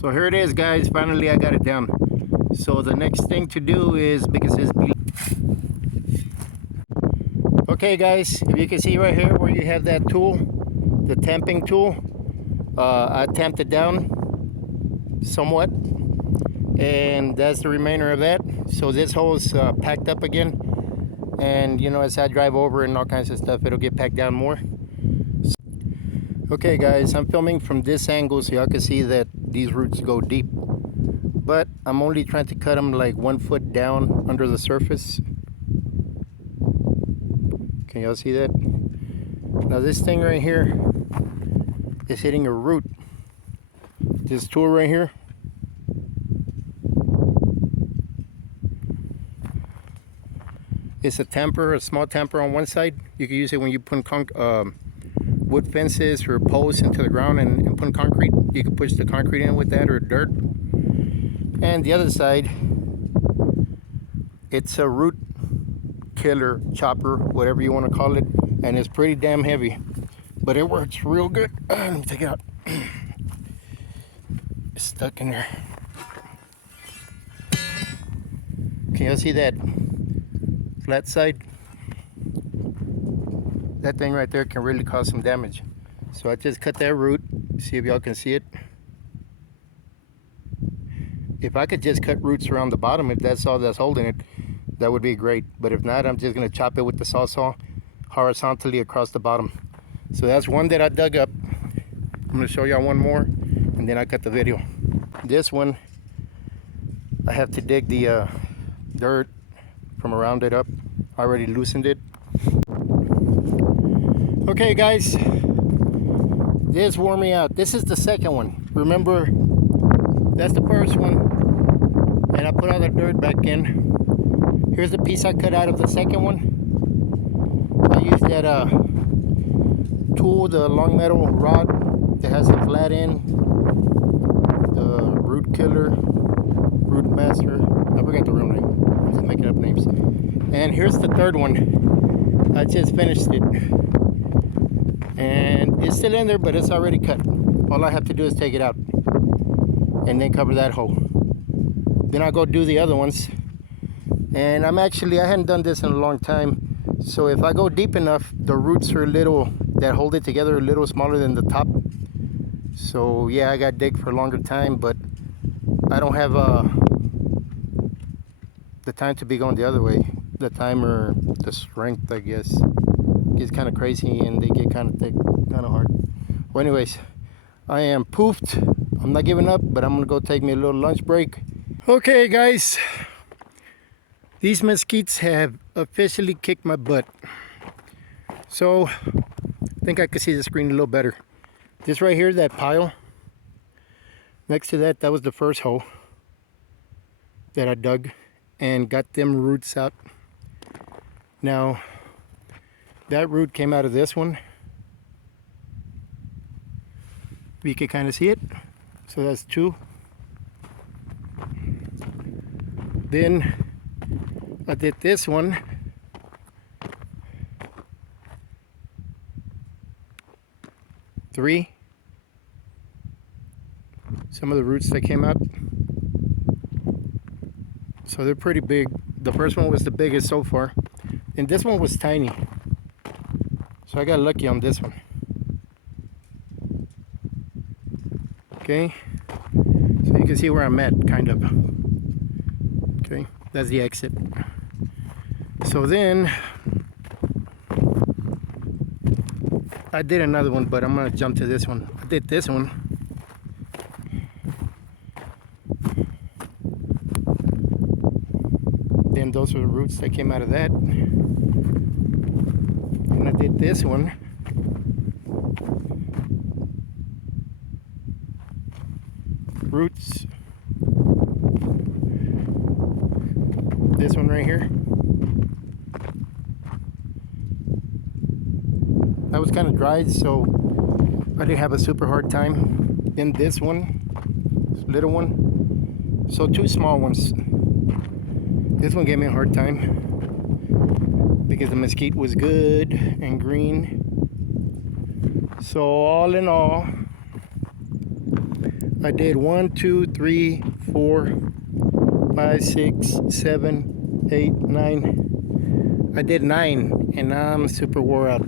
So here it is, guys. Finally I got it down. So the next thing to do is, because it's okay guys, if you can see right here where you have that tool, the tamping tool, I tamped it down somewhat, and that's the remainder of that. So this hole is packed up again, and you know, as I drive over and all kinds of stuff, it'll get packed down more. Okay guys, I'm filming from this angle so y'all can see that these roots go deep, but I'm only trying to cut them like 1 foot down under the surface. Can y'all see that? Now this thing right here is hitting a root. This tool right here, it's a tamper, a small tamper on one side. You can use it when you put wood fences or posts into the ground and put concrete. You can push the concrete in with that, or dirt. And the other side, it's a root killer, chopper, whatever you want to call it, and it's pretty damn heavy, but it works real good. Let me take it out. It's stuck in there. Can you see that flat side? That thing right there can really cause some damage. So I just cut that root. See if y'all can see it. If I could just cut roots around the bottom, if that's all that's holding it, that would be great. But if not, I'm just gonna chop it with the saw horizontally across the bottom. So that's one that I dug up. I'm gonna show y'all one more, and then I cut the video. This one, I have to dig the dirt from around it up. I already loosened it. Okay guys, this wore me out. This is the second one. Remember, that's the first one, and I put all the dirt back in. Here's the piece I cut out of the second one. I used that tool, the long metal rod that has a flat end, the root killer, root master. I forgot the real name. I'm just making up names. And here's the third one. I just finished it, and it's still in there, but it's already cut. All I have to do is take it out and then cover that hole. Then I'll go do the other ones. And I hadn't done this in a long time, so if I go deep enough, the roots are a little, that hold it together, a little smaller than the top. So yeah, I got to dig for a longer time, but I don't have the time to be going the other way. The time, or the strength, I guess, gets kind of crazy and they get kind of thick, kind of hard. Well, anyways, I am poofed. I'm not giving up, but I'm gonna go take me a little lunch break. Okay guys, these mesquites have officially kicked my butt. So I think I can see the screen a little better. This right here, that pile next to that, that was the first hole that I dug and got them roots out. Now that root came out of this one. You can kind of see it. So that's two. Then I did this one. Three. Some of the roots that came out. So they're pretty big. The first one was the biggest so far, and this one was tiny. So I got lucky on this one. Okay, so you can see where I'm at, kind of. Okay, that's the exit. So then I did another one, but I'm gonna jump to this one. I did this one. Then those are the roots that came out of that. And I did this one. Roots. This one right here. That was kind of dried, so I didn't have a super hard time. Then this one, this little one. So two small ones. This one gave me a hard time because the mesquite was good and green. So all in all, I did 1, 2, 3, 4, 5, 6, 7, 8, 9. I did 9 and now I'm super wore out.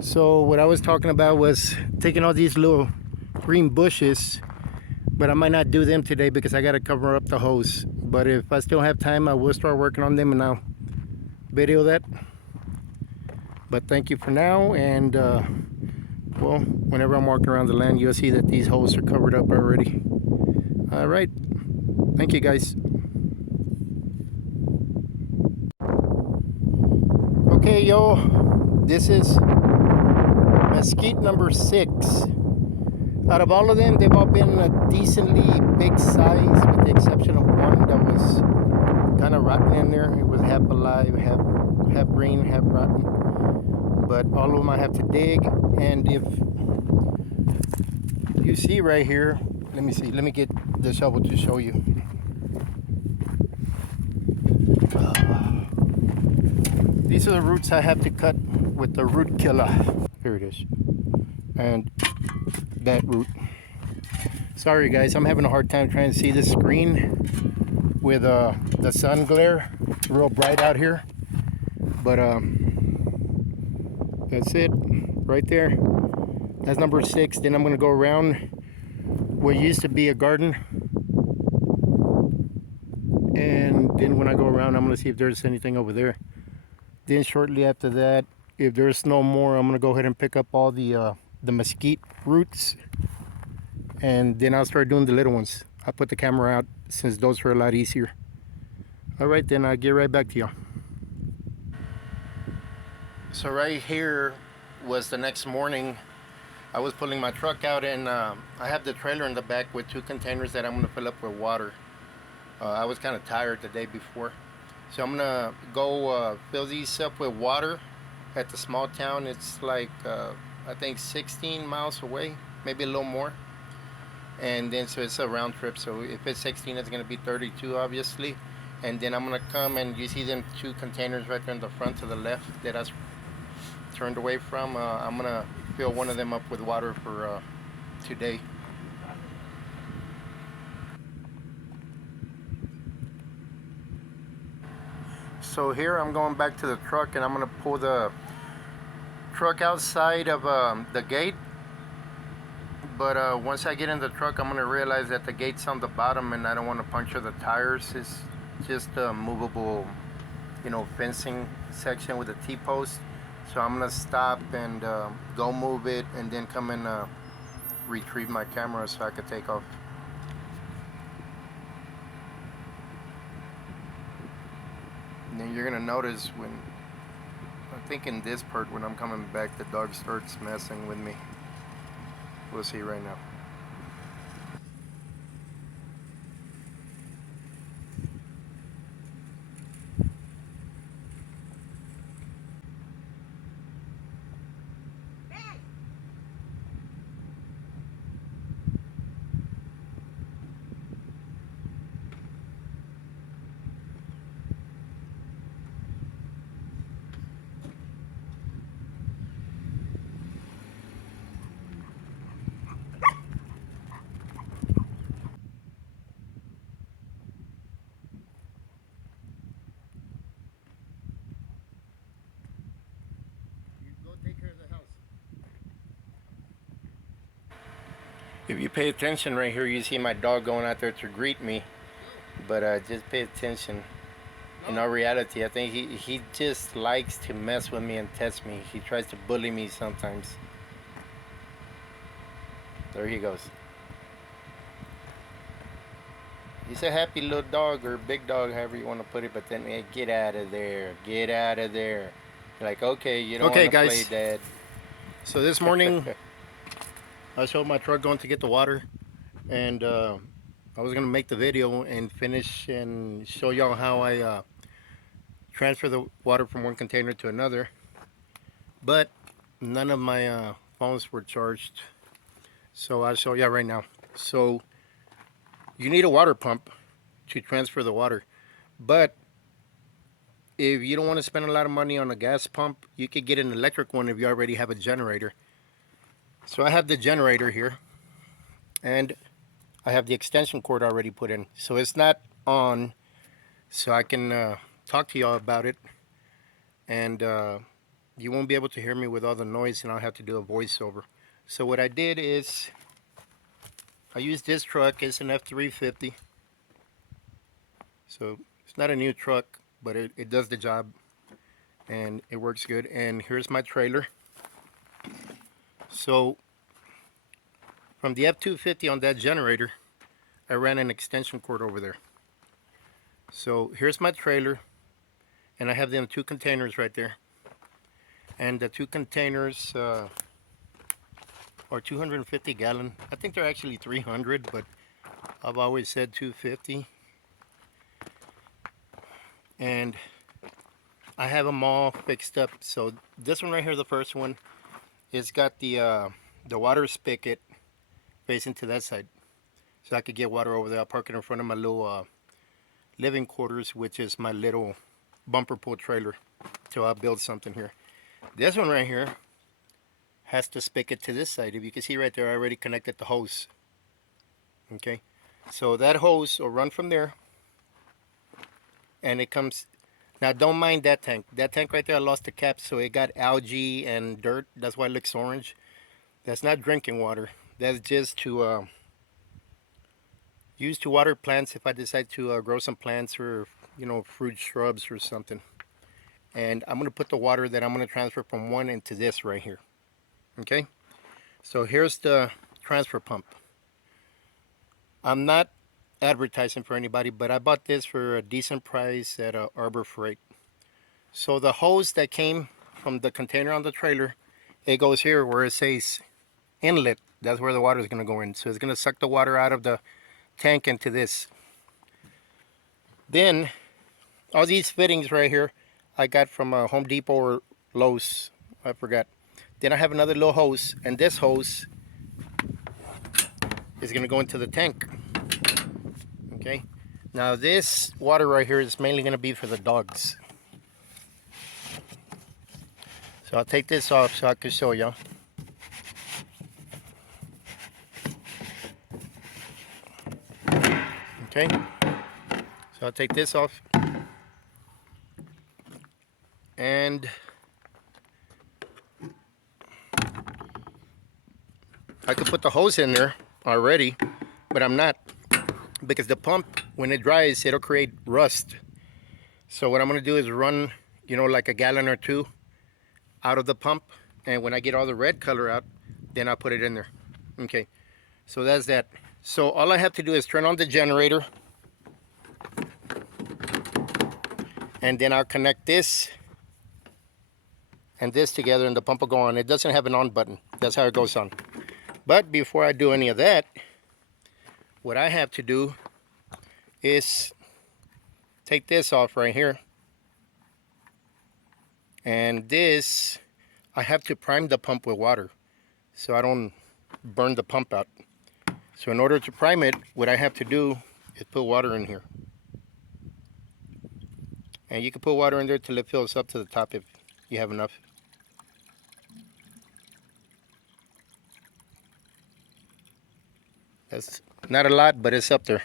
So what I was talking about was taking all these little green bushes, but I might not do them today because I got to cover up the hose. But if I still have time, I will start working on them and I'll video that. But thank you for now, and well, whenever I'm walking around the land, you'll see that these holes are covered up already. All right, thank you guys. Okay, yo, this is Mesquite number 6. Out of all of them, they've all been a decently big size, with the exception of one that was kind of rotten in there. It was half alive, half green, half rotten. But all of them I have to dig, and if you see right here, let me get the shovel to show you. These are the roots I have to cut with the root killer. Here it is. And that root. Sorry guys, I'm having a hard time trying to see the screen with the sun glare. It's real bright out here. But that's it right there. That's number 6. Then I'm gonna go around what used to be a garden. And then when I go around, I'm gonna see if there's anything over there. Then shortly after that, if there's no more, I'm gonna go ahead and pick up all the mesquite roots, and then I'll start doing the little ones. I'll put the camera out since those are a lot easier. All right, then I'll get right back to y'all. So right here was the next morning. I was pulling my truck out, and I have the trailer in the back with 2 containers that I'm gonna fill up with water. I was kind of tired the day before. So I'm gonna go fill these up with water at the small town. It's like, I think 16 miles away, maybe a little more. And then, so it's a round trip. So if it's 16, it's gonna be 32, obviously. And then I'm gonna come, and you see them 2 containers right there in the front to the left that I turned away from. I'm gonna fill one of them up with water for today. So here I'm going back to the truck, and I'm gonna pull the truck outside of the gate. But once I get in the truck, I'm gonna realize that the gate's on the bottom, and I don't want to puncture the tires. It's just a movable, fencing section with a T-post. So I'm gonna stop and go move it, and then come and retrieve my camera so I could take off. And then you're gonna notice when, I think in this part, when I'm coming back, the dog starts messing with me. We'll see right now. Take care of the house. If you pay attention right here, you see my dog going out there to greet me. But just pay attention. In all reality, I think he just likes to mess with me and test me. He tries to bully me sometimes. There he goes. He's a happy little dog, or big dog, however you want to put it. But then, hey, get out of there. Get out of there. Like, okay, you don't want to play, Dad. So this morning, I showed my truck going to get the water, and I was gonna make the video and finish and show y'all how I transfer the water from one container to another. But none of my phones were charged, so I'll show y'all right now. So you need a water pump to transfer the water, but if you don't want to spend a lot of money on a gas pump, you could get an electric one if you already have a generator. So I have the generator here, And I have the extension cord already put in, so it's not on, so I can talk to y'all about it, and you won't be able to hear me with all the noise, and I'll have to do a voiceover. So what I did is I used this truck. It's an F350, so it's not a new truck, but it does the job and it works good. And here's my trailer. So from the F250 on that generator, I ran an extension cord over there. So here's my trailer, and I have them 2 containers right there. And the 2 containers are 250 gallon. I think they're actually 300, but I've always said 250. And I have them all fixed up. So this one right here, the first one, it's got the water spigot facing to that side, so I could get water over there. I'll park it in front of my little living quarters, which is my little bumper pull trailer, till I build something here. This one right here has the spigot to this side. If you can see right there, I already connected the hose. Okay, so that hose will run from there, and it comes. Now don't mind that tank. That tank right there, I lost the cap, so it got algae and dirt. That's why it looks orange. That's not drinking water. That's just to use to water plants if I decide to grow some plants, or fruit shrubs or something. And I'm going to put the water that I'm going to transfer from one into this right here. Okay, so here's the transfer pump. I'm not advertising for anybody, but I bought this for a decent price at Arbor Freight. So the hose that came from the container on the trailer, it goes here where it says inlet. That's where the water is going to go in. So it's going to suck the water out of the tank into this. Then all these fittings right here I got from Home Depot or Lowe's, I forgot. Then I have another little hose, and this hose is going to go into the tank. Okay, now this water right here is mainly going to be for the dogs. So I'll take this off so I can show y'all. Okay, so I'll take this off, and I could put the hose in there already, but I'm not, because the pump, when it dries, it'll create rust. So what I'm going to do is run, like a gallon or 2 out of the pump, and when I get all the red color out, then I'll put it in there. Okay, so that's that. So all I have to do is turn on the generator, and then I'll connect this and this together, and the pump will go on. It doesn't have an on button. That's how it goes on. But before I do any of that, what I have to do is take this off right here. And this, I have to prime the pump with water so I don't burn the pump out. So in order to prime it, what I have to do is put water in here. And you can put water in there till it fills up to the top if you have enough. That's not a lot, but it's up there.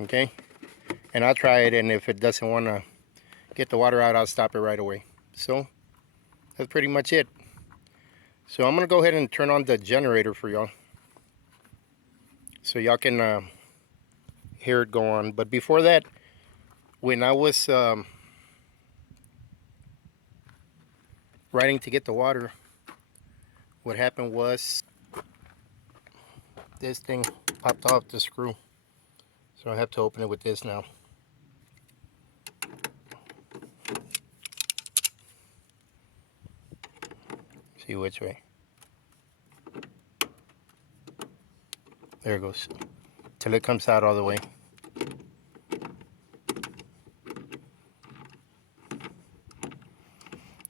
Okay, and I'll try it, and if it doesn't want to get the water out, I'll stop it right away. So that's pretty much it. So I'm gonna go ahead and turn on the generator for y'all, so y'all can hear it go on. But before that, when I was riding to get the water, what happened was this thing popped off the screw. So I have to open it with this now. See which way. There it goes. Till it comes out all the way.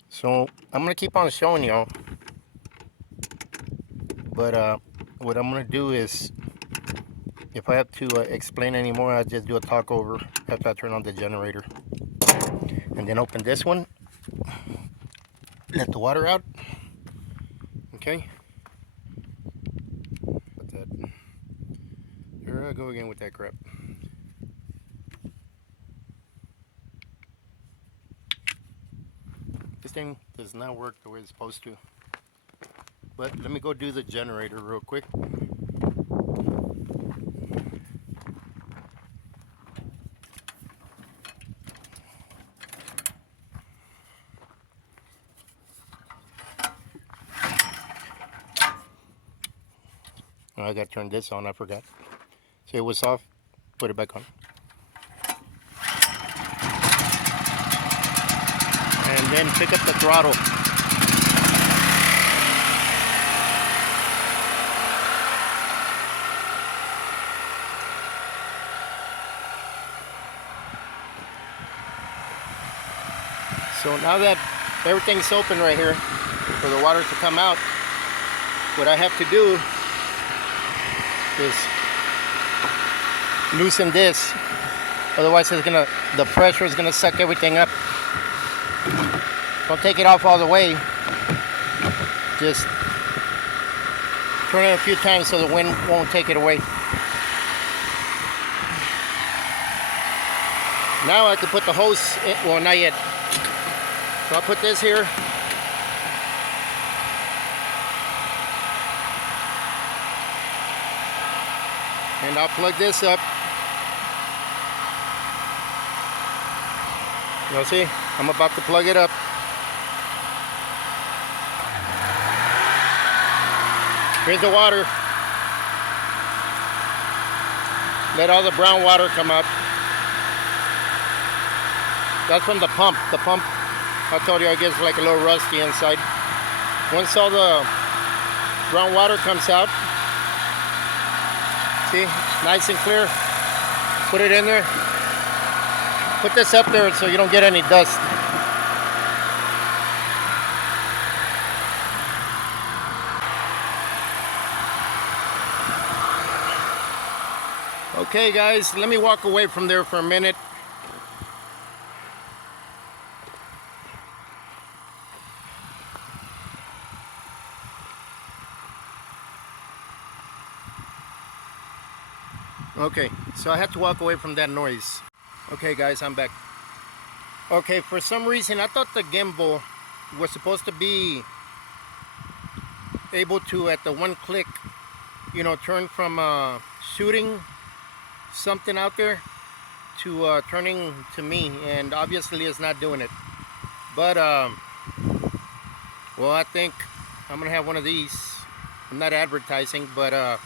So I'm gonna keep on showing y'all, but what I'm gonna do is, if I have to explain any more, I'll just do a talk over after I turn on the generator. And then open this one, let the water out. Okay. Put that. go again with that crap. This thing does not work the way it's supposed to. But let me go do the generator real quick. Oh, I gotta turn this on, I forgot. See, it was off, put it back on. And then pick up the throttle. So now that everything's open right here for the water to come out, what I have to do is loosen this, otherwise the pressure is gonna suck everything up. Don't take it off all the way, just turn it a few times so the wind won't take it away. Now I can put the hose in, well, not yet. So I'll put this here. And I'll plug this up. You'll see, I'm about to plug it up. Here's the water. Let all the brown water come up. That's from the pump. The pump, I told you, I guess like a little rusty inside. Once all the brown water comes out, see, nice and clear. Put it in there. Put this up there so you don't get any dust. Okay guys, let me walk away from there for a minute. Okay, so I had to walk away from that noise. Okay guys, I'm back. Okay, for some reason I thought the gimbal was supposed to be able to, at the one click, you know, turn from shooting something out there to turning to me, and obviously it's not doing it. But well, I think I'm gonna have one of these. I'm not advertising, but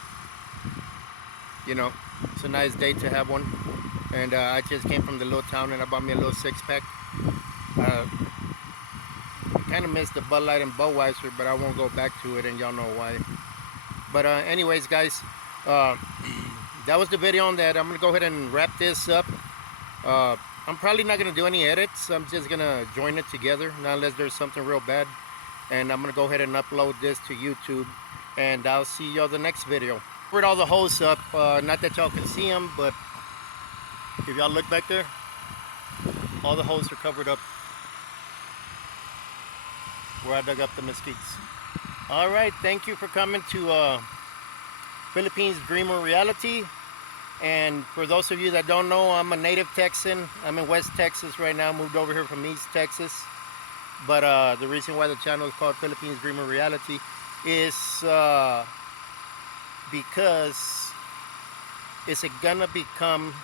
you know, it's a nice day to have one. And I just came from the little town and I bought me a little 6-pack. I kind of missed the Bud Light and Budweiser, but I won't go back to it, and y'all know why. But anyways guys, that was the video on that. I'm gonna go ahead and wrap this up. I'm probably not gonna do any edits. I'm just gonna join it together, not unless there's something real bad. And I'm gonna go ahead and upload this to YouTube, and I'll see y'all the next video. Covered all the holes up, not that y'all can see them, but if y'all look back there, all the holes are covered up where I dug up the mesquites. All right, thank you for coming to Philippines Dreamer Reality. And for those of you that don't know, I'm a native Texan. I'm in West Texas right now, moved over here from East Texas. But the reason why the channel is called Philippines Dreamer Reality is because it's gonna become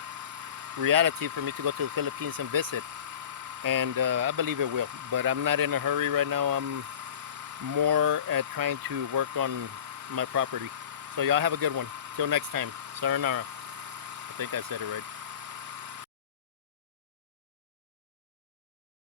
reality for me to go to the Philippines and visit. And I believe it will, but I'm not in a hurry right now. I'm more at trying to work on my property. So y'all have a good one. Till next time. Sayonara. I think I said it right.